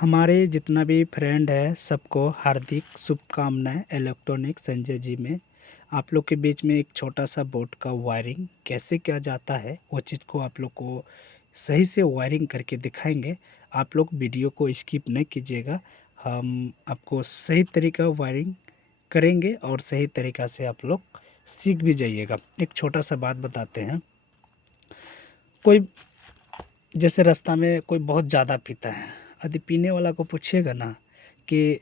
हमारे जितना भी फ्रेंड है सबको हार्दिक शुभकामनाएं। इलेक्ट्रॉनिक संजय जी में आप लोग के बीच में एक छोटा सा बोर्ड का वायरिंग कैसे किया जाता है वो चीज़ को आप लोग को सही से वायरिंग करके दिखाएंगे। आप लोग वीडियो को स्किप नहीं कीजिएगा। हम आपको सही तरीका वायरिंग करेंगे और सही तरीक़ा से आप लोग सीख भी जाइएगा। एक छोटा सा बात बताते हैं। कोई जैसे रास्ता में कोई बहुत ज़्यादा पीता है, यदि पीने वाला को पूछिएगा ना कि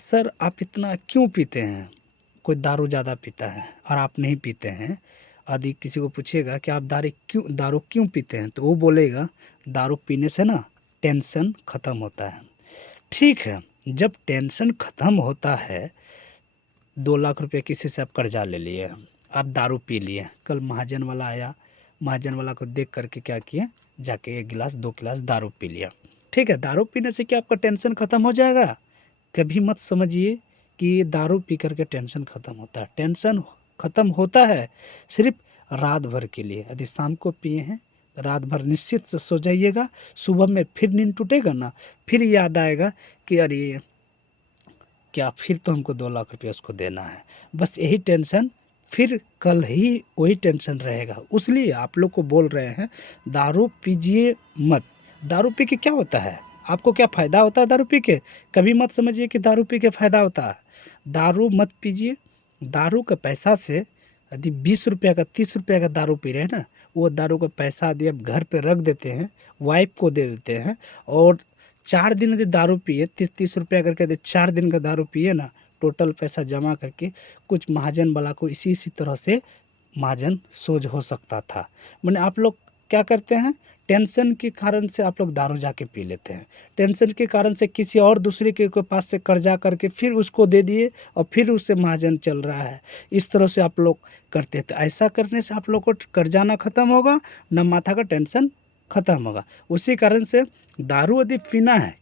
सर आप इतना क्यों पीते हैं, कोई दारू ज़्यादा पीता है और आप नहीं पीते हैं, यदि किसी को पूछिएगा कि आप दारू क्यों पीते हैं तो वो बोलेगा दारू पीने से ना टेंशन ख़त्म होता है। ठीक है, जब टेंशन ख़त्म होता है, 2 लाख रुपए किसी से आप कर्जा ले लिए, आप दारू पी लिए, कल महाजन वाला आया, महाजन वाला को देख करके क्या किए, जाके 1 गिलास 2 गिलास दारू पी लिया। ठीक है, दारू पीने से क्या आपका टेंशन ख़त्म हो जाएगा? कभी मत समझिए कि दारू पी करके टेंशन ख़त्म होता है। टेंशन ख़त्म होता है सिर्फ रात भर के लिए। यदि शाम को पिए हैं रात भर निश्चित से सो जाइएगा, सुबह में फिर नींद टूटेगा ना, फिर याद आएगा कि अरे क्या फिर तो हमको 2 लाख रुपये उसको देना है। बस यही टेंशन फिर कल ही वही टेंशन रहेगा। इसलिए आप लोग को बोल रहे हैं दारू पीजिए मत। दारू पी के क्या होता है, आपको क्या फ़ायदा होता है दारू पी के? कभी मत समझिए कि दारू पी के फ़ायदा होता है। दारू मत पीजिए। दारू का पैसा से यदि 20 रुपये का 30 रुपये का दारू पी रहे हैं ना, वो दारू का पैसा यदि आप घर पे रख देते हैं, वाइफ को दे देते हैं और 4 दिन यदि दारू पिए, 30-30 रुपया करके यदि 4 दिन का दारू पिए ना, टोटल पैसा जमा करके कुछ महाजन वाला को इसी तरह से महाजन सोच हो सकता था। मैंने आप लोग क्या करते हैं, टेंशन के कारण से आप लोग दारू जाके पी लेते हैं। टेंशन के कारण से किसी और दूसरे के पास से कर्जा करके फिर उसको दे दिए और फिर उससे महाजन चल रहा है। इस तरह से आप लोग करते थे। ऐसा करने से आप लोग को कर्जा ना ख़त्म होगा, ना माथा का टेंशन ख़त्म होगा। उसी कारण से दारू यदि पीना है,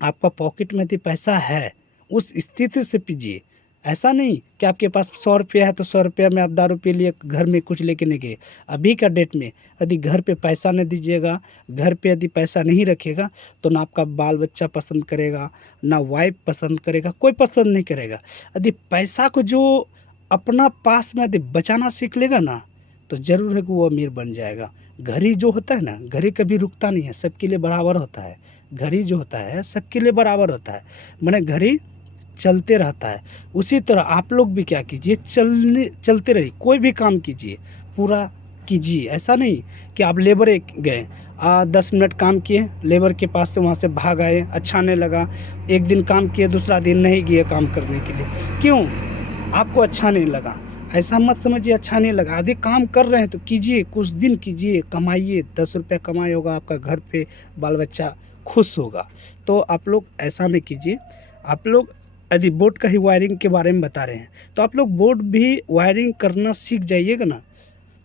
आपका पॉकेट में यदि पैसा है, उस स्थिति से पीजिए। ऐसा नहीं कि आपके पास 100 रुपया है तो 100 रुपया में आप दारू पी लिए, घर में कुछ लेके नहीं गए। अभी का डेट में यदि घर पे पैसा नहीं दीजिएगा, घर पे यदि पैसा नहीं रखिएगा, तो ना आपका बाल बच्चा पसंद करेगा, ना वाइफ पसंद करेगा, कोई पसंद नहीं करेगा। यदि पैसा को जो अपना पास में यदि बचाना सीख लेगा ना, तो ज़रूर है कि वो अमीर बन जाएगा। घड़ी जो होता है ना, घड़ी कभी रुकता नहीं है, सबके लिए बराबर होता है। घड़ी जो होता है सबके लिए बराबर होता है, माने घड़ी चलते रहता है। उसी तरह आप लोग भी क्या कीजिए, चलते रहिए, कोई भी काम कीजिए पूरा कीजिए। ऐसा नहीं कि आप लेबर एक गए, 10 मिनट काम किए, लेबर के पास से वहाँ से भाग आए, अच्छा नहीं लगा, एक दिन काम किए, दूसरा दिन नहीं गए काम करने के लिए। क्यों? आपको अच्छा नहीं लगा। ऐसा मत समझिए अच्छा नहीं लगा। यदि काम कर रहे हैं तो कीजिए, कुछ दिन कीजिए, कमाइए, 10 रुपये कमाए होगा, आपका घर पे बाल बच्चा खुश होगा। तो आप लोग ऐसा नहीं कीजिए। आप लोग यदि बोर्ड का ही वायरिंग के बारे में बता रहे हैं तो आप लोग बोर्ड भी वायरिंग करना सीख जाइएगा ना,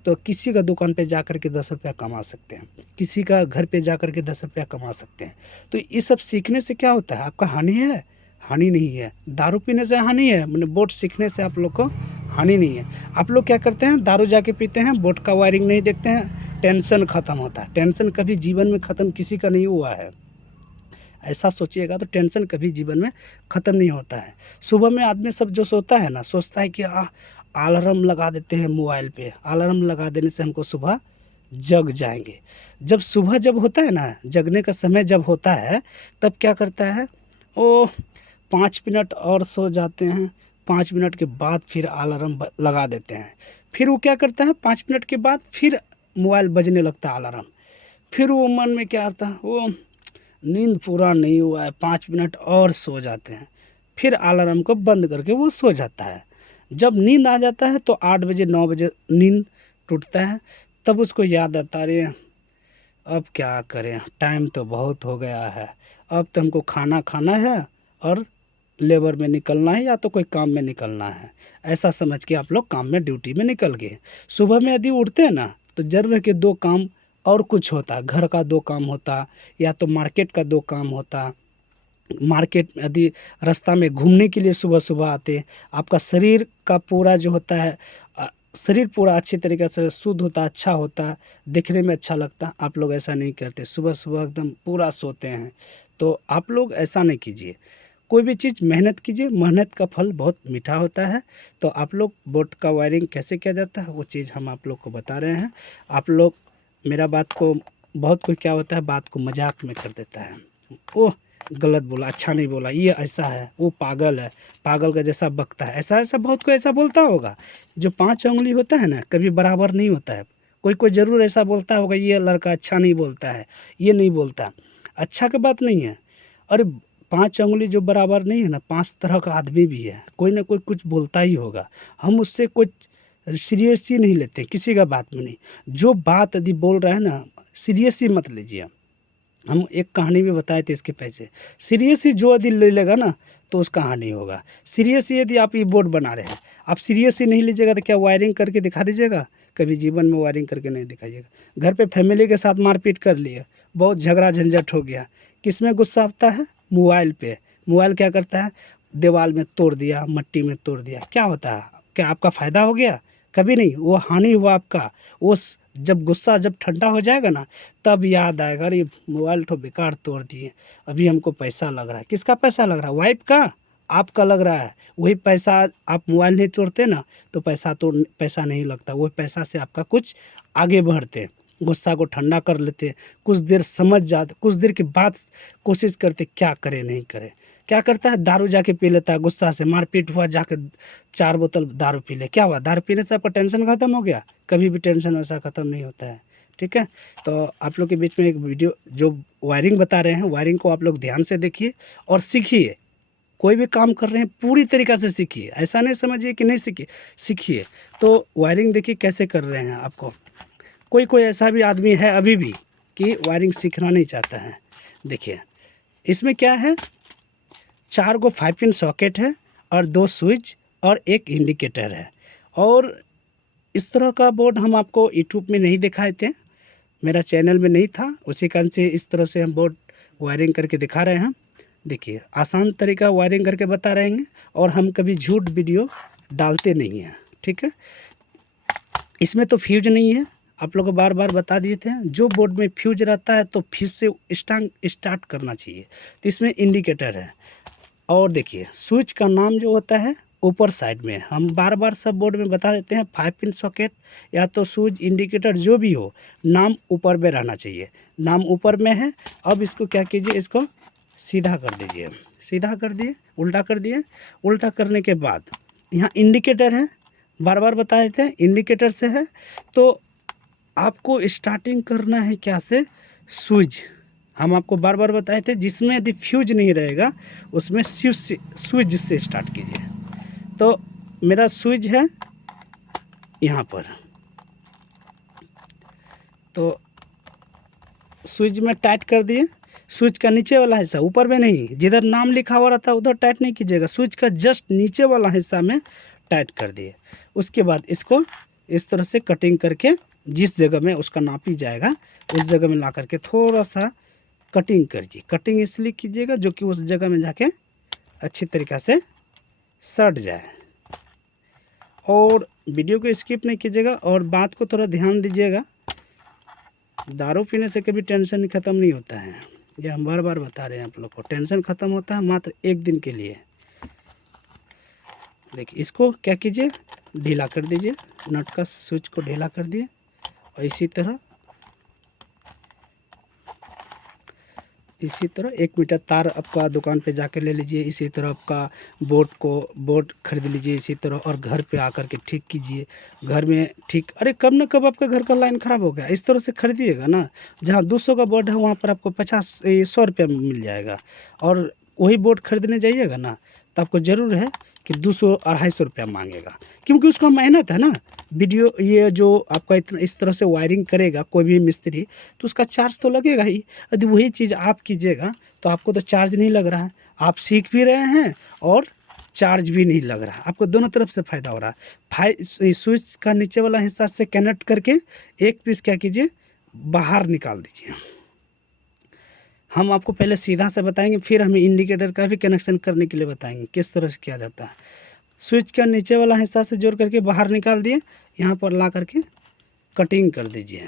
तो किसी का दुकान पे जा कर के 10 रुपया कमा सकते हैं, किसी का घर पे जा कर के 10 रुपया कमा सकते हैं। तो ये सब सीखने से क्या होता है, आपका हानि है? हानि नहीं है। दारू पीने से हानि है, मैंने बोर्ड सीखने से आप लोग को हानि नहीं है। आप लोग क्या करते हैं, दारू जाके पीते हैं, बोर्ड का वायरिंग नहीं देखते हैं, टेंशन ख़त्म होता है। टेंशन कभी जीवन में ख़त्म किसी का नहीं हुआ है। ऐसा सोचिएगा तो टेंशन कभी जीवन में ख़त्म नहीं होता है। सुबह में आदमी सब जो सोता है ना, सोचता है कि अलार्म लगा देते हैं मोबाइल पे, अलार्म लगा देने से हमको सुबह जग जाएंगे। जब सुबह जब होता है ना, जगने का समय जब होता है, तब क्या करता है वो, 5 मिनट और सो जाते हैं, 5 मिनट के बाद फिर अलार्म लगा देते हैं। फिर वो क्या करता है, 5 मिनट के बाद फिर मोबाइल बजने लगता है अलार्म। फिर वो मन में क्या आता है, वो नींद पूरा नहीं हुआ है, 5 मिनट और सो जाते हैं। फिर अलार्म को बंद करके वो सो जाता है। जब नींद आ जाता है तो 8 बजे 9 बजे नींद टूटता है। तब उसको याद आता है, अरे अब क्या करें, टाइम तो बहुत हो गया है, अब तो हमको खाना खाना है और लेबर में निकलना है या तो कोई काम में निकलना है। ऐसा समझ के आप लोग काम में ड्यूटी में निकल गए। सुबह में यदि उठते हैं ना, तो ज़रूर है कि 2 काम और कुछ होता, घर का 2 काम होता या तो मार्केट का 2 काम होता। मार्केट यदि रास्ता में घूमने के लिए सुबह-सुबह आते, आपका शरीर का पूरा जो होता है शरीर पूरा अच्छी तरीक़े से शुद्ध होता, अच्छा होता, दिखने में अच्छा लगता। आप लोग ऐसा नहीं करते, सुबह-सुबह एकदम पूरा सोते हैं। तो आप लोग ऐसा नहीं कीजिए, कोई भी चीज़ मेहनत कीजिए, मेहनत का फल बहुत मीठा होता है। तो आप लोग बोर्ड का वायरिंग कैसे किया जाता है वो चीज़ हम आप लोग को बता रहे हैं। आप लोग मेरा बात को, बहुत कोई क्या होता है बात को मजाक में कर देता है, ओह गलत बोला, अच्छा नहीं बोला, ये ऐसा है, वो पागल है, पागल का जैसा बकता है, ऐसा ऐसा बहुत कोई ऐसा बोलता होगा। जो 5 उंगली होता है ना, कभी बराबर नहीं होता है। कोई कोई ज़रूर ऐसा बोलता होगा, ये लड़का अच्छा नहीं बोलता है, ये नहीं बोलता। अच्छा की बात नहीं है। अरे 5 उंगली जो बराबर नहीं है ना, 5 तरह का आदमी भी है, कोई ना कोई कुछ बोलता ही होगा। हम उससे कुछ सीरियस ही नहीं लेते किसी का बात में नहीं। जो बात यदि बोल रहा है ना, सीरियस ही मत लीजिए। हम एक कहानी भी बताए थे इसके पीछे, सीरियस ही जो यदि ले लेगा ना तो उसका हानि होगा। सीरियस ही यदि आप ये बोर्ड बना रहे हैं, आप सीरियस ही नहीं लीजिएगा तो क्या वायरिंग करके दिखा दीजिएगा? कभी जीवन में वायरिंग करके नहीं दिखाइएगा। घर पे फैमिली के साथ मारपीट कर लिए, बहुत झगड़ा झंझट हो गया, किस में गुस्सा आता है? मोबाइल पे। मोबाइल क्या करता है? दीवार में तोड़ दिया, मिट्टी में तोड़ दिया, क्या होता है? क्या आपका फ़ायदा हो गया? कभी नहीं, वो हानि हुआ आपका। उस जब गुस्सा जब ठंडा हो जाएगा ना, तब याद आएगा, अरे मोबाइल तो बेकार तोड़ दिए, अभी हमको पैसा लग रहा है। किसका पैसा लग रहा है? वाइफ का? आपका लग रहा है। वही पैसा, आप मोबाइल नहीं तोड़ते ना तो पैसा नहीं लगता। वही पैसा से आपका कुछ आगे बढ़ते, गुस्सा को ठंडा कर लेते, कुछ देर समझ जाते, कुछ देर के बाद कोशिश करते क्या करें नहीं करें। क्या करता है? दारू जाके पी लेता है, गुस्सा से मारपीट हुआ, जाके 4 बोतल दारू पी ले, क्या हुआ? दारू पीने से आपका टेंशन ख़त्म हो गया? कभी भी टेंशन वैसा ख़त्म नहीं होता है। ठीक है, तो आप लोग के बीच में एक वीडियो जो वायरिंग बता रहे हैं, वायरिंग को आप लोग ध्यान से देखिए और सीखिए। कोई भी काम कर रहे हैं पूरी तरीक़ा से सीखिए, ऐसा नहीं समझिए कि नहीं सीखिए। तो वायरिंग देखिए कैसे कर रहे हैं आपको। कोई कोई ऐसा भी आदमी है अभी भी कि वायरिंग सीखना नहीं चाहता है। देखिए इसमें क्या है, 4 गो 5 पिन सॉकेट है और 2 स्विच और 1 इंडिकेटर है। और इस तरह का बोर्ड हम आपको यूट्यूब में नहीं दिखाए थे, मेरा चैनल में नहीं था, उसी कारण से इस तरह से हम बोर्ड वायरिंग करके दिखा रहे हैं। देखिए आसान तरीका वायरिंग करके बता रहे हैं और हम कभी झूठ वीडियो डालते नहीं हैं। ठीक है, इसमें तो फ्यूज नहीं है, आप लोग को बार बार बता दिए थे। जो बोर्ड में फ्यूज रहता है तो फ्यूज से स्टार्ट करना चाहिए। तो इसमें इंडिकेटर है। और देखिए स्विच का नाम जो होता है ऊपर साइड में, हम बार बार सब बोर्ड में बता देते हैं, 5 पिन सॉकेट या तो स्विच इंडिकेटर जो भी हो, नाम ऊपर में रहना चाहिए। नाम ऊपर में है। अब इसको क्या कीजिए, इसको सीधा कर दीजिए, सीधा कर दिए, उल्टा कर दिए। उल्टा करने के बाद यहाँ इंडिकेटर है, बार बार बता देते हैं इंडिकेटर से है। तो आपको स्टार्टिंग करना है क्या से? स्विच। हम आपको बार बार बताए थे, जिसमें यदि फ्यूज नहीं रहेगा उसमें स्विच से स्टार्ट कीजिए। तो मेरा स्विच है यहाँ पर, तो स्विच में टाइट कर दिए। स्विच का नीचे वाला हिस्सा, ऊपर में नहीं, जिधर नाम लिखा हुआ रहता है उधर टाइट नहीं कीजिएगा, स्विच का जस्ट नीचे वाला हिस्सा में टाइट कर दिए। उसके बाद इसको इस तरह से कटिंग करके, जिस जगह में उसका नापी जाएगा उस जगह में ला करके थोड़ा सा कटिंग करिए। कटिंग इसलिए कीजिएगा जो कि उस जगह में जाके अच्छी तरीक़ा से सट जाए। और वीडियो को स्किप नहीं कीजिएगा और बात को थोड़ा ध्यान दीजिएगा। दारू पीने से कभी टेंशन ख़त्म नहीं होता है, ये हम बार बार बता रहे हैं आप लोग को। टेंशन ख़त्म होता है मात्र 1 दिन के लिए। देखिए इसको क्या कीजिए, ढीला कर दीजिए, नट का स्विच को ढीला कर दिए और इसी तरह 1 मीटर तार आपका दुकान पे जाकर ले लीजिए। इसी तरह आपका बोर्ड खरीद लीजिए इसी तरह, और घर पे आकर के ठीक कीजिए। घर में ठीक, अरे कब ना कब आपका घर का लाइन ख़राब हो गया, इस तरह से खरीदिएगा ना। जहाँ 200 का बोर्ड है वहाँ पर आपको 100 रुपये में मिल जाएगा। और वही बोर्ड खरीदने जाइएगा ना तो आपको ज़रूर है कि 200-250 रुपया मांगेगा, क्योंकि उसका मेहनत है ना। वीडियो ये जो आपका इतना इस तरह से वायरिंग करेगा कोई भी मिस्त्री, तो उसका चार्ज तो लगेगा ही। यदि वही चीज़ आप कीजिएगा तो आपको तो चार्ज नहीं लग रहा है, आप सीख भी रहे हैं और चार्ज भी नहीं लग रहा है, आपको दोनों तरफ से फ़ायदा हो रहा है। स्विच का नीचे वाला हिस्सा से कनेक्ट करके एक पीस क्या कीजिए, बाहर निकाल दीजिए। हम आपको पहले सीधा से बताएंगे, फिर हमें इंडिकेटर का भी कनेक्शन करने के लिए बताएंगे किस तरह से किया जाता है। स्विच का नीचे वाला हिस्सा से जोड़ करके बाहर निकाल दिए, यहाँ पर ला करके कटिंग कर दीजिए।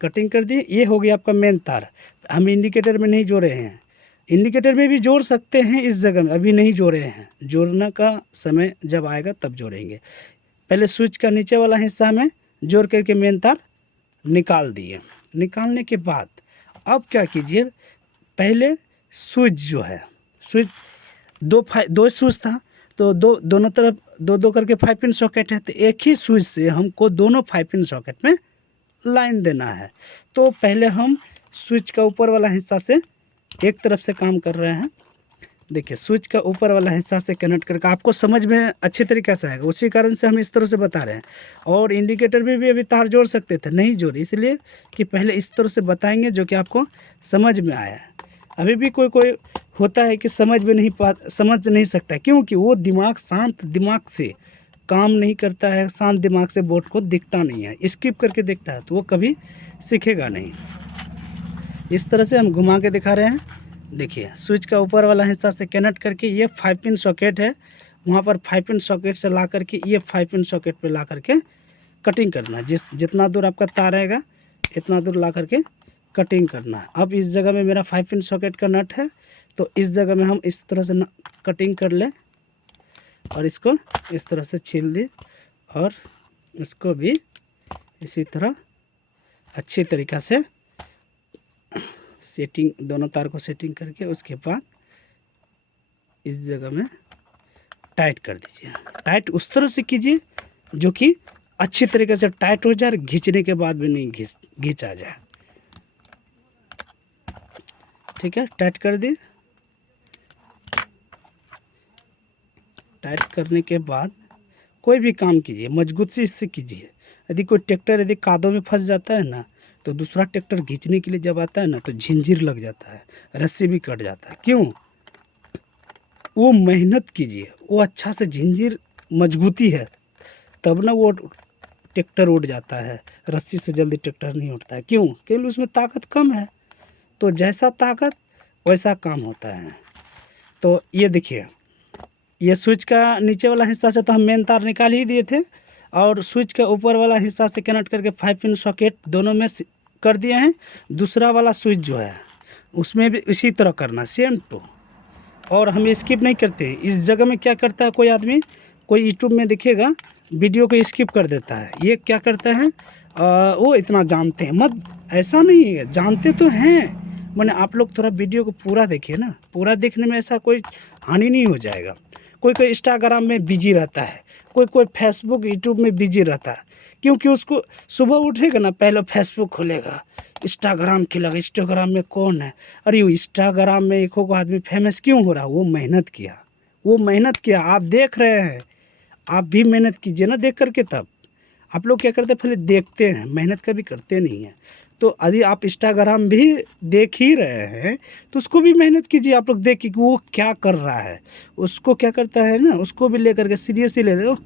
कटिंग कर दिए, ये हो गया आपका मेन तार। हम इंडिकेटर में नहीं जोड़े हैं, इंडिकेटर में भी जोड़ सकते हैं इस जगह में, अभी नहीं जोड़े हैं, जोड़ने का समय जब आएगा तब जोड़ेंगे। पहले स्विच का नीचे वाला हिस्सा में जोड़ करके मेन तार निकाल दिए। निकालने के बाद अब क्या कीजिए, पहले स्विच जो है, स्विच दो स्विच था, तो दोनों तरफ दो करके 5 पिन सॉकेट है, तो एक ही स्विच से हमको दोनों 5 पिन सॉकेट में लाइन देना है। तो पहले हम स्विच का ऊपर वाला हिस्सा से एक तरफ से काम कर रहे हैं। देखिए स्विच का ऊपर वाला हिस्सा से कनेक्ट करके आपको समझ में अच्छे तरीके से आएगा, उसी कारण से हम इस तरह से बता रहे हैं। और इंडिकेटर में भी अभी तार जोड़ सकते थे, नहीं जोड़े, इसलिए कि पहले इस तरह से बताएंगे जो कि आपको समझ में आया। अभी भी कोई होता है कि समझ नहीं सकता, क्योंकि वो दिमाग शांत दिमाग से काम नहीं करता है, शांत दिमाग से बोर्ड को दिखता नहीं है, स्किप करके देखता है, तो वो कभी सीखेगा नहीं। इस तरह से हम घुमा के दिखा रहे हैं। देखिए स्विच का ऊपर वाला हिस्सा से कनेक्ट करके ये 5 पिन सॉकेट है, वहाँ पर 5 पिन सॉकेट से ला करके ये 5 पिन सॉकेट पे ला करके कटिंग करना है। जितना दूर आपका तार आएगा इतना दूर ला करके कटिंग करना है। अब इस जगह में मेरा 5 पिन सॉकेट का नट है, तो इस जगह में हम इस तरह से कटिंग कर लें और इसको इस तरह से छील दें, और इसको भी इसी तरह अच्छी तरीक़ा से सेटिंग, दोनों तार को सेटिंग करके उसके बाद इस जगह में टाइट कर दीजिए। टाइट उस तरह से कीजिए जो कि अच्छी तरीके से टाइट हो जाए, खींचने के बाद भी नहीं घिंचा जाए। ठीक है, टाइट कर दिए। टाइट करने के बाद कोई भी काम कीजिए मजबूती से कीजिए। यदि कोई ट्रैक्टर यदि कादों में फंस जाता है ना, तो दूसरा ट्रैक्टर खींचने के लिए जब आता है ना, तो झंझीर लग जाता है, रस्सी भी कट जाता है। क्यों? वो मेहनत कीजिए, वो अच्छा से झंझीर मजबूती है तब ना वो ट्रैक्टर उठ जाता है, रस्सी से जल्दी ट्रैक्टर नहीं उठता है। क्यों? क्योंकि उसमें ताकत कम है, तो जैसा ताकत वैसा काम होता है। तो ये देखिए, ये स्विच का नीचे वाला हिस्सा से तो हम मेन तार निकाल ही दिए थे, और स्विच के ऊपर वाला हिस्सा से कनेक्ट करके 5 पिन सॉकेट दोनों में कर दिए हैं। दूसरा वाला स्विच जो है उसमें भी इसी तरह करना, सेम टू। और हम स्किप नहीं करते। इस जगह में क्या करता है कोई आदमी, कोई यूट्यूब में दिखेगा वीडियो को स्किप कर देता है। ये क्या करता है, वो इतना जानते हैं मत, ऐसा नहीं है, जानते तो हैं, मैंने आप लोग थोड़ा वीडियो को पूरा देखिए ना, पूरा देखने में ऐसा कोई हानि नहीं हो जाएगा। कोई इंस्टाग्राम में बिजी रहता है, कोई फेसबुक यूट्यूब में बिजी रहता है, क्योंकि उसको सुबह उठेगा ना, पहले फेसबुक खोलेगा, इंस्टाग्राम खिलेगा, इंस्टाग्राम में कौन है, अरे वो इंस्टाग्राम में एक आदमी फेमस क्यों हो रहा, वो मेहनत किया। आप देख रहे हैं, आप भी मेहनत कीजिए ना देख करके। तब आप लोग क्या करते हैं, पहले देखते हैं, मेहनत कभी करते नहीं हैं। तो यदि आप इंस्टाग्राम भी देख ही रहे हैं तो उसको भी मेहनत कीजिए। आप लोग देखिए कि वो क्या कर रहा है, उसको क्या करता है ना, उसको भी लेकर के सीरियसली ले लो।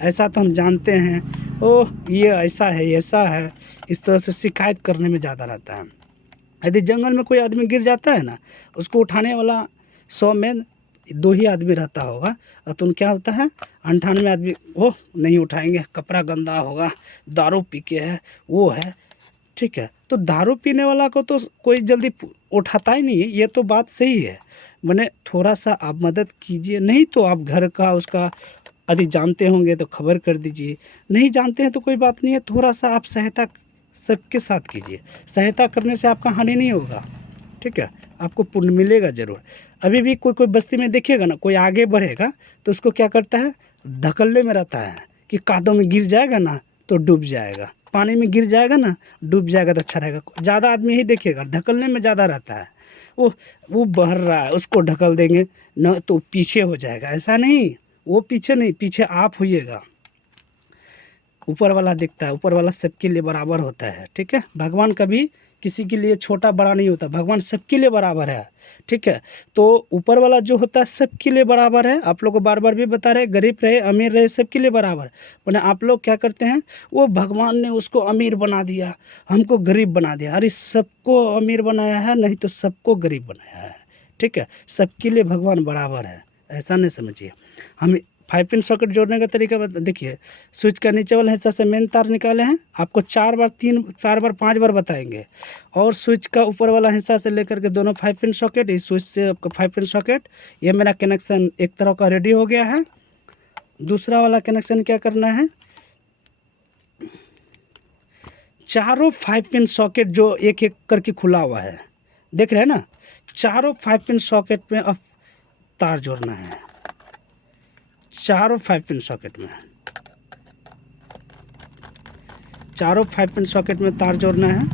ऐसा तो हम जानते हैं, ओह ये ऐसा है, इस तरह से शिकायत करने में ज़्यादा रहता है। यदि जंगल में कोई आदमी गिर जाता है ना, उसको उठाने वाला 100 में 2 ही आदमी रहता होगा, और तो क्या होता है 98 आदमी वो नहीं उठाएंगे, कपड़ा गंदा होगा, दारू पी के है, वो है। ठीक है, तो दारू पीने वाला को तो कोई जल्दी उठाता ही नहीं है, ये तो बात सही है। मैंने थोड़ा सा आप मदद कीजिए, नहीं तो आप घर का उसका यदि जानते होंगे तो खबर कर दीजिए, नहीं जानते हैं तो कोई बात नहीं है, थोड़ा सा आप सहायता सबके साथ कीजिए। सहायता करने से आपका हानि नहीं होगा, ठीक है, आपको पुण्य मिलेगा ज़रूर। अभी भी कोई बस्ती में देखिएगा ना, कोई आगे बढ़ेगा तो उसको क्या करता है, धकलने में रहता है कि कादों में गिर जाएगा ना तो डूब जाएगा, पानी में गिर जाएगा ना डूब जाएगा तो अच्छा रहेगा। ज़्यादा आदमी ही देखिएगा ढकलने में ज़्यादा रहता है, वो बह रहा है, उसको ढकल देंगे ना तो पीछे हो जाएगा। ऐसा नहीं, वो पीछे नहीं, पीछे आप होइएगा। ऊपर वाला दिखता है, ऊपर वाला सबके लिए बराबर होता है, ठीक है। भगवान कभी किसी के लिए छोटा बड़ा नहीं होता, भगवान सबके लिए बराबर है, ठीक है। तो ऊपर वाला जो होता है सबके लिए बराबर है। आप लोग को बार बार भी बता रहे, गरीब रहे अमीर रहे सबके लिए बराबर। वरना आप लोग क्या करते हैं, वो भगवान ने उसको अमीर बना दिया, हमको गरीब बना दिया। अरे सबको अमीर बनाया है, नहीं तो सबको गरीब बनाया है, ठीक है। सबके लिए भगवान बराबर है, ऐसा नहीं समझिए। हम 5 पिन सॉकेट जोड़ने का तरीका देखिए, स्विच का नीचे वाला हिस्सा से मेन तार निकाले हैं, आपको 4 बार 5 बार बताएंगे। और स्विच का ऊपर वाला हिस्सा से लेकर के दोनों 5 पिन सॉकेट, इस स्विच से आपका 5 पिन सॉकेट, ये मेरा कनेक्शन एक तरह का रेडी हो गया है। दूसरा वाला कनेक्शन क्या करना है, चारों 5 पिन सॉकेट जो एक एक करके खुला हुआ है, देख रहे हैं ना, चारों 5 पिन सॉकेट में अब तार जोड़ना है। चारों 5 पिन सॉकेट में, चारों 5 पिन सॉकेट में तार जोड़ना है।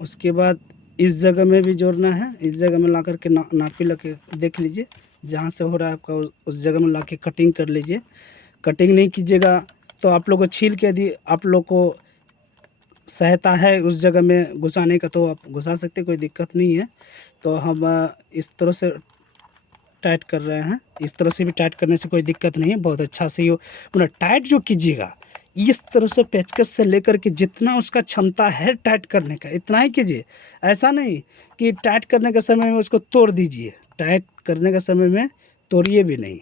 उसके बाद इस जगह में भी जोड़ना है। इस जगह में ला कर के नापी लगे देख लीजिए, जहाँ से हो रहा है आपका उस जगह में ला के कटिंग कर लीजिए। कटिंग नहीं कीजिएगा तो आप लोग को छील के यदि आप लोग को सहायता है उस जगह में घुसाने का तो आप घुसा सकते, कोई दिक्कत नहीं है। तो हम इस तरह से टाइट कर रहे हैं, इस तरह से भी टाइट करने से कोई दिक्कत नहीं है, बहुत अच्छा से हो। मतलब टाइट जो कीजिएगा इस तरह से पेचकस से लेकर के जितना उसका क्षमता है टाइट करने का इतना ही कीजिए। ऐसा नहीं कि टाइट करने के समय में उसको तोड़ दीजिए, टाइट करने के समय में तोड़िए भी नहीं।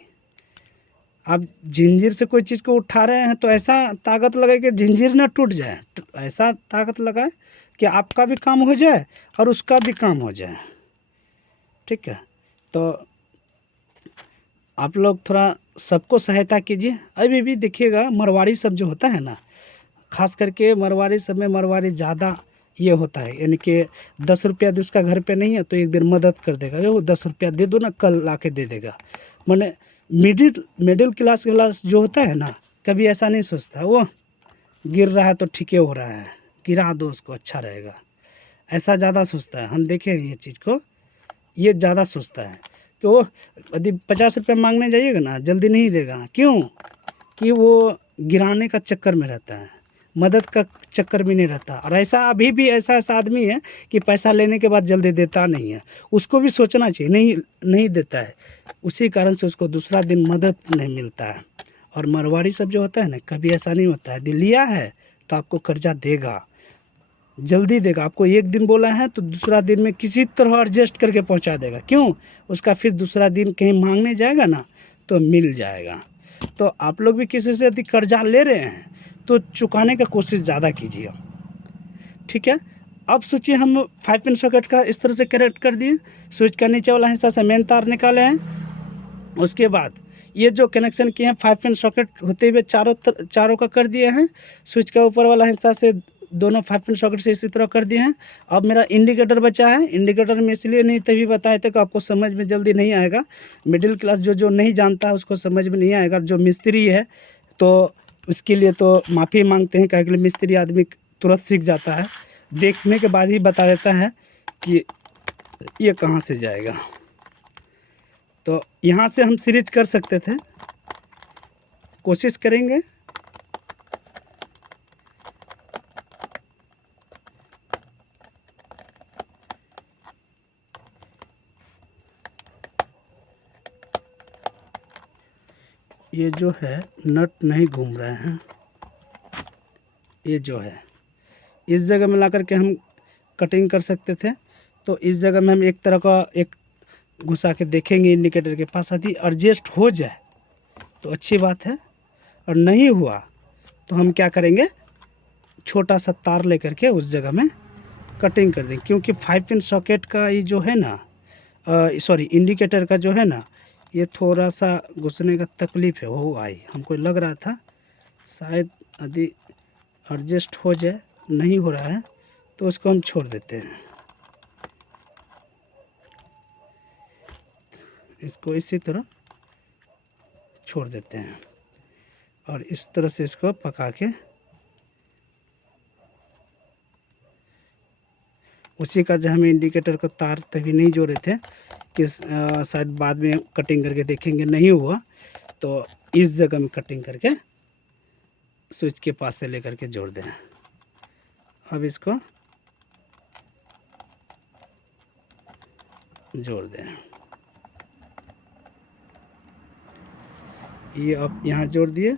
आप जंजीर से कोई चीज़ को उठा रहे हैं तो ऐसा ताकत लगाए कि जंजीर ना टूट जाए, ऐसा ताकत लगाए कि आपका भी काम हो जाए और उसका भी काम हो जाए, ठीक है। तो आप लोग थोड़ा सबको सहायता कीजिए। अभी भी देखिएगा मरवाड़ी सब जो होता है ना, ख़ास करके मरवाड़ी सब में मरवाड़ी ज़्यादा ये होता है, यानी कि 10 रुपया दे उसका घर पे नहीं है तो एक दिन मदद कर देगा, वो 10 रुपया दे दो ना, कल ला के दे देगा। मैंने मिडिल क्लास जो होता है ना, कभी ऐसा नहीं सोचता वो गिर रहा है तो ठीक हो रहा है, गिरा दो उसको अच्छा रहेगा, ऐसा ज़्यादा सोचता है। हम देखे ये चीज़ को, ये ज़्यादा सोचता है कि वो यदि 50 रुपया मांगने जाइएगा ना जल्दी नहीं देगा। क्यों? कि वो गिराने का चक्कर में रहता है, मदद का चक्कर भी नहीं रहता। और ऐसा अभी भी ऐसा आदमी है कि पैसा लेने के बाद जल्दी देता नहीं है, उसको भी सोचना चाहिए, नहीं देता है, उसी कारण से उसको दूसरा दिन मदद नहीं मिलता है। और मरवाड़ी सब जो होता है ना, कभी ऐसा नहीं होता है, लिया है तो आपको कर्जा देगा, जल्दी देगा। आपको एक दिन बोला है तो दूसरा दिन में किसी तरह एडजस्ट करके पहुंचा देगा। क्यों? उसका फिर दूसरा दिन कहीं मांगने जाएगा ना तो मिल जाएगा। तो आप लोग भी किसी से यदि कर्जा ले रहे हैं तो चुकाने का कोशिश ज़्यादा कीजिए, ठीक है। अब सोचिए हम 5 पिन सॉकेट का इस तरह से कनेक्ट कर दिए, स्विच का नीचे वाला हिस्सा से मेन तार निकाले हैं। उसके बाद ये जो कनेक्शन किए हैं 5 पिन सॉकेट होते हुए चारों का कर दिए हैं। स्विच का ऊपर वाला हिस्सा से दोनों 5 पिन सॉकेट से इसी तरह कर दिए हैं। अब मेरा इंडिकेटर बचा है, इंडिकेटर में इसलिए नहीं तभी बताए थे कि आपको समझ में जल्दी नहीं आएगा। मिडिल क्लास जो नहीं जानता है उसको समझ में नहीं आएगा। जो मिस्त्री है तो उसके लिए तो माफ़ी मांगते हैं, क्या के लिए मिस्त्री आदमी तुरंत सीख जाता है, देखने के बाद ही बता देता है कि ये कहाँ से जाएगा। तो यहाँ से हम सीरीज कर सकते थे, कोशिश करेंगे। ये जो है नट नहीं घूम रहे हैं, ये जो है इस जगह में ला कर के हम कटिंग कर सकते थे। तो इस जगह में हम एक तरह का एक घुसा के देखेंगे इंडिकेटर के पास, यदि एडजस्ट हो जाए तो अच्छी बात है, और नहीं हुआ तो हम क्या करेंगे, छोटा सा तार लेकर के उस जगह में कटिंग कर देंगे। क्योंकि 5 पिन सॉकेट का ये जो है ना, सॉरी इंडिकेटर का जो है ना, ये थोड़ा सा घुसने का तकलीफ़ है, वो आई हमको लग रहा था शायद यदि एडजस्ट हो जाए, नहीं हो रहा है तो उसको हम छोड़ देते हैं। इसको इसी तरह छोड़ देते हैं और इस तरह से इसको पका के उसी का जो हमें इंडिकेटर का तार तभी नहीं जोड़े थे कि शायद बाद में कटिंग करके देखेंगे नहीं हुआ तो इस जगह में कटिंग करके स्विच के पास से लेकर के जोड़ दें। अब इसको जोड़ दें, ये अब यहाँ जोड़ दिए।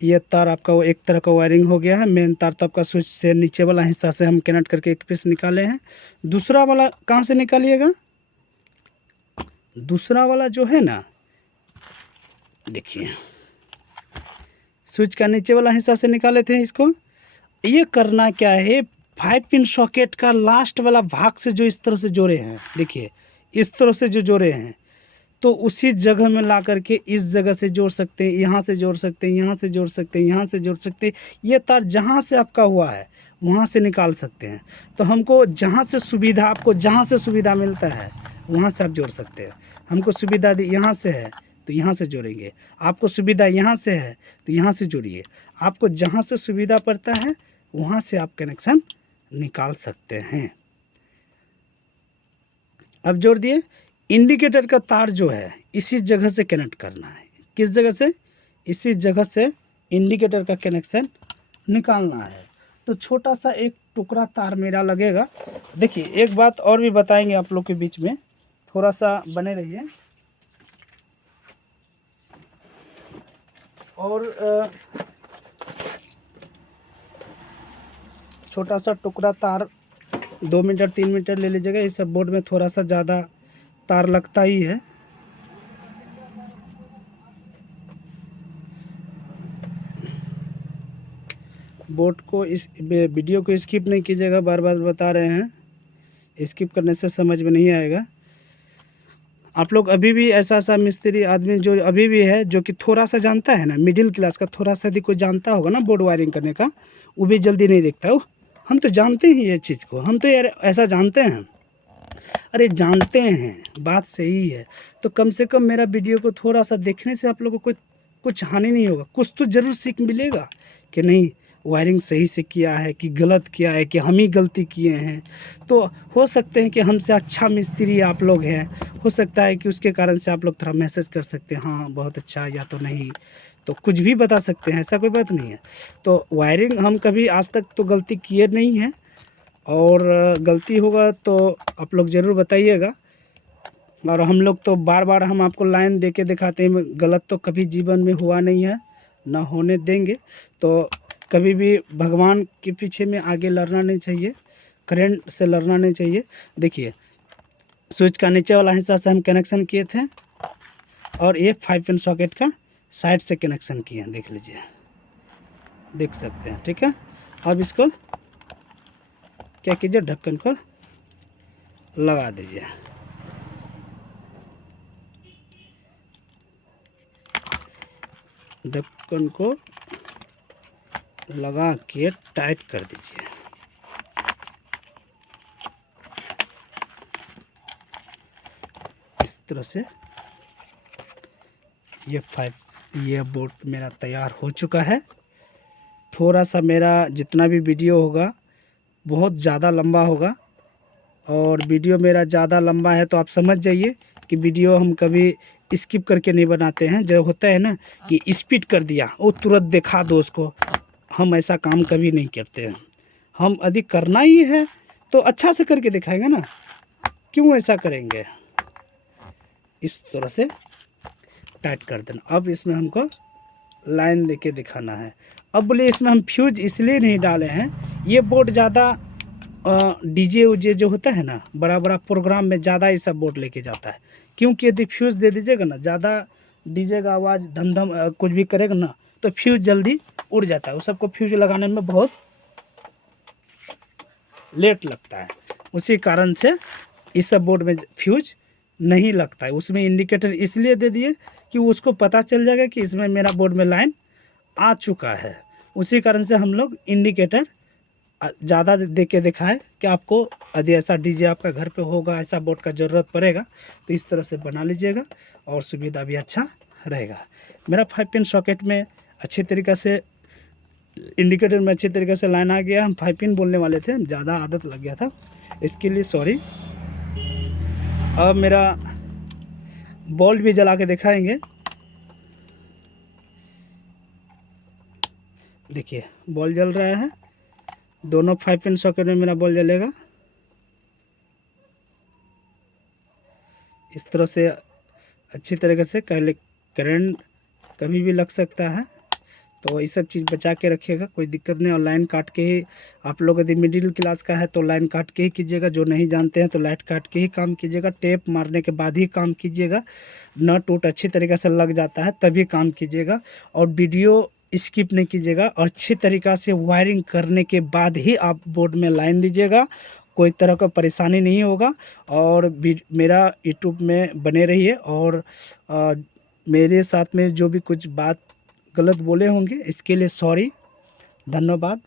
ये तार आपका वो एक तरह का वायरिंग हो गया है। मेन तार तो आपका स्विच से नीचे वाला हिस्सा से हम कनेक्ट करके एक पीस निकाले हैं। दूसरा वाला कहाँ से निकालिएगा, दूसरा वाला जो है ना, देखिए स्विच का नीचे वाला हिस्सा से निकाले थे इसको। ये करना क्या है, 5 पिन सॉकेट का लास्ट वाला भाग से जो इस तरह से जोड़े हैं, देखिए इस तरह से जो जोड़े हैं, तो उसी जगह में ला करके इस जगह से जोड़ सकते हैं, यहाँ से जोड़ सकते हैं, यहाँ से जोड़ सकते हैं, यहाँ से जोड़ सकते हैं। ये तार जहाँ से आपका हुआ है वहाँ से निकाल सकते हैं। तो हमको जहाँ से सुविधा, आपको जहाँ से सुविधा मिलता है वहाँ से आप जोड़ सकते हैं। हमको सुविधा यहाँ से है तो यहाँ से जोड़ेंगे, आपको सुविधा यहाँ से है तो यहाँ से जोड़िए। आपको जहाँ से सुविधा पड़ता है वहाँ से आप कनेक्शन निकाल सकते हैं। अब जोड़ दिए। इंडिकेटर का तार जो है इसी जगह से कनेक्ट करना है। किस जगह से? इसी जगह से इंडिकेटर का कनेक्शन निकालना है। तो छोटा सा एक टुकड़ा तार मेरा लगेगा। देखिए एक बात और भी बताएंगे आप लोग के बीच में, थोड़ा सा बने रहिए। और छोटा सा टुकड़ा तार 2 मीटर 3 मीटर ले लीजिएगा। इस सब बोर्ड में थोड़ा सा ज़्यादा तार लगता ही है। बोर्ड को, इस वीडियो को स्किप नहीं कीजिएगा, बार बार बता रहे हैं, स्किप करने से समझ में नहीं आएगा। आप लोग अभी भी ऐसा मिस्त्री आदमी जो अभी भी है, जो कि थोड़ा सा जानता है ना, मिडिल क्लास का थोड़ा सा यदि कोई जानता होगा ना बोर्ड वायरिंग करने का, वो भी जल्दी नहीं देखता। वो हम तो जानते हैं ये चीज़ को, हम तो यार ऐसा जानते हैं। अरे जानते हैं, बात सही है, तो कम से कम मेरा वीडियो को थोड़ा सा देखने से आप लोगों को कुछ हानि नहीं होगा, कुछ तो ज़रूर सीख मिलेगा कि नहीं वायरिंग सही से किया है कि गलत किया है, कि हम ही गलती किए हैं। तो हो सकते हैं कि हमसे अच्छा मिस्त्री आप लोग हैं, हो सकता है कि उसके कारण से आप लोग थोड़ा मैसेज कर सकते हैं, हाँ बहुत अच्छा, या तो नहीं, तो कुछ भी बता सकते हैं, ऐसा कोई बात नहीं है। तो वायरिंग हम कभी आज तक तो गलती किए नहीं हैं, और गलती होगा तो आप लोग ज़रूर बताइएगा। और हम लोग तो बार बार हम आपको लाइन दे के दिखाते हैं, गलत तो कभी जीवन में हुआ नहीं है, ना होने देंगे। तो कभी भी भगवान के पीछे में आगे लड़ना नहीं चाहिए, करंट से लड़ना नहीं चाहिए। देखिए स्विच का नीचे वाला हिस्सा से हम कनेक्शन किए थे, और ये 5 पिन सॉकेट का साइड से कनेक्शन किए हैं, देख लीजिए, देख सकते हैं, ठीक है। अब इसको क्या कीजिए, ढक्कन को लगा दीजिए। ढक्कन को लगा के टाइट कर दीजिए। इस तरह से ये बोर्ड मेरा तैयार हो चुका है। थोड़ा सा मेरा जितना भी वीडियो होगा बहुत ज़्यादा लंबा होगा, और वीडियो मेरा ज़्यादा लंबा है तो आप समझ जाइए कि वीडियो हम कभी स्किप करके नहीं बनाते हैं। जो होता है ना कि स्पीड कर दिया, वो तुरंत दिखा दो उसको, हम ऐसा काम कभी नहीं करते हैं। हम यदि करना ही है तो अच्छा से करके दिखाएंगे ना, क्यों ऐसा करेंगे। इस तरह से टाइट कर देना। अब इसमें हमको लाइन देके दिखाना है। अब बोले इसमें हम फ्यूज इसलिए नहीं डाले हैं, ये बोर्ड ज़्यादा डीजे उजे जो होता है ना, बड़ा बड़ा प्रोग्राम में ज़्यादा ये सब बोर्ड लेके जाता है। क्योंकि यदि फ्यूज दे दीजिएगा ना, ज़्यादा डीजे का आवाज़ धम धम कुछ भी करेगा ना, तो फ्यूज जल्दी उड़ जाता है। उस सबको फ्यूज लगाने में बहुत लेट लगता है, उसी कारण से इस सब बोर्ड में फ्यूज नहीं लगता है। उसमें इंडिकेटर इसलिए दे दिए कि उसको पता चल जाएगा कि इसमें मेरा बोर्ड में लाइन आ चुका है। उसी कारण से हम लोग इंडिकेटर ज़्यादा दे के दिखाए कि आपको यदि ऐसा डीजे आपका घर पे होगा, ऐसा बोर्ड का ज़रूरत पड़ेगा, तो इस तरह से बना लीजिएगा और सुविधा भी अच्छा रहेगा। मेरा 5 पिन सॉकेट में अच्छी तरीक़े से, इंडिकेटर में अच्छी तरीके से लाइन आ गया। हम 5 पिन बोलने वाले थे, ज़्यादा आदत लग गया था, इसके लिए सॉरी। अब मेरा बॉल्ब भी जला के दिखाएंगे। देखिए बॉल जल रहा है, दोनों 5 पिन सॉकेट में मेरा बॉल जलेगा। इस तरह से अच्छी तरीके से, करंट कभी भी लग सकता है, तो ये सब चीज़ बचा के रखिएगा, कोई दिक्कत नहीं। और लाइन काट के ही आप लोग यदि मिडिल क्लास का है तो लाइन काट के ही कीजिएगा, जो नहीं जानते हैं तो लाइट काट के ही काम कीजिएगा, टेप मारने के बाद ही काम कीजिएगा। नट वट अच्छी तरीक़े से लग जाता है तभी काम कीजिएगा। और वीडियो स्किप नहीं कीजिएगा, और अच्छी तरीक़ा से वायरिंग करने के बाद ही आप बोर्ड में लाइन दीजिएगा, कोई तरह का परेशानी नहीं होगा। और मेरा यूट्यूब में बने रहिए, और मेरे साथ में जो भी कुछ बात गलत बोले होंगे इसके लिए सॉरी, धन्यवाद।